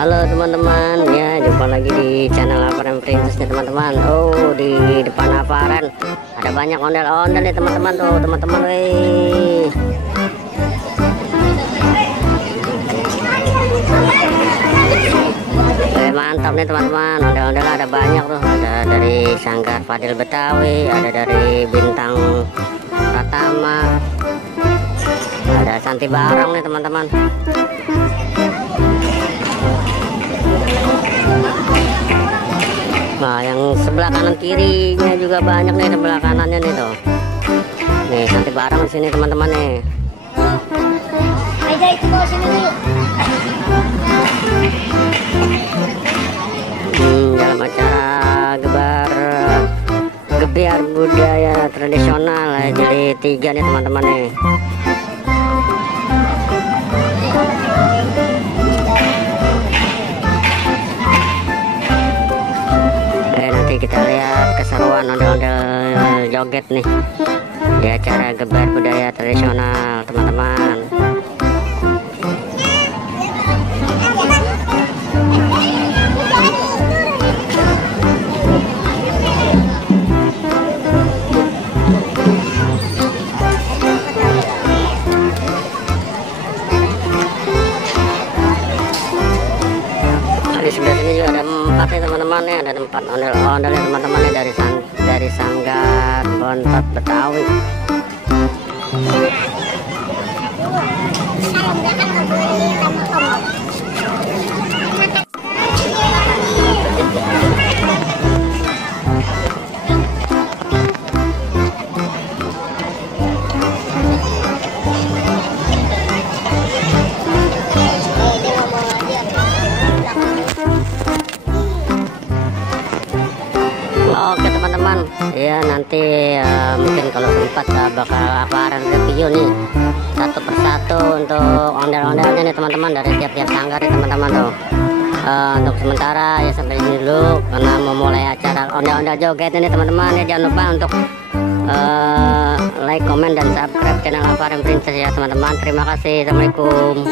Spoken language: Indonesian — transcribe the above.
Halo teman-teman, ya jumpa lagi di channel Aparan Princess nih teman-teman. Oh, di depan Aparan ada banyak ondel-ondel nih teman-teman tuh, teman-teman. Wih. Mantap nih teman-teman, ondel-ondel ada banyak tuh. Ada dari Sanggar Fadil Betawi, ada dari Bintang Pratama, ada Santi Barong nih teman-teman. Nah, yang sebelah kanan kirinya juga banyak nih, sebelah kanannya nih tuh. Nih Santi Barong di sini teman-teman nih. Ayo itu bawa sini dulu. Dalam acara gebiar budaya tradisional jadi 3 nih teman-teman nih. Nanti kita lihat keseruan ondel-ondel joget nih di acara gebiar budaya tradisional teman-teman. Di sebelah sini juga ada 4 nih teman-teman ya, ada 4 ondel-ondel ya teman-teman ya, dari Sanggar Bontot Betawi. Oke teman-teman, ya nanti mungkin kalau sempat bakal Aparan review nih satu persatu untuk ondel-ondelnya nih teman-teman, dari tiap-tiap sanggar nih teman-teman tuh. Untuk sementara ya sampai sini dulu karena mau mulai acara ondel-ondel joget ini teman-teman ya. Jangan lupa untuk like, comment, dan subscribe channel Aparan Princess ya teman-teman. Terima kasih, assalamualaikum.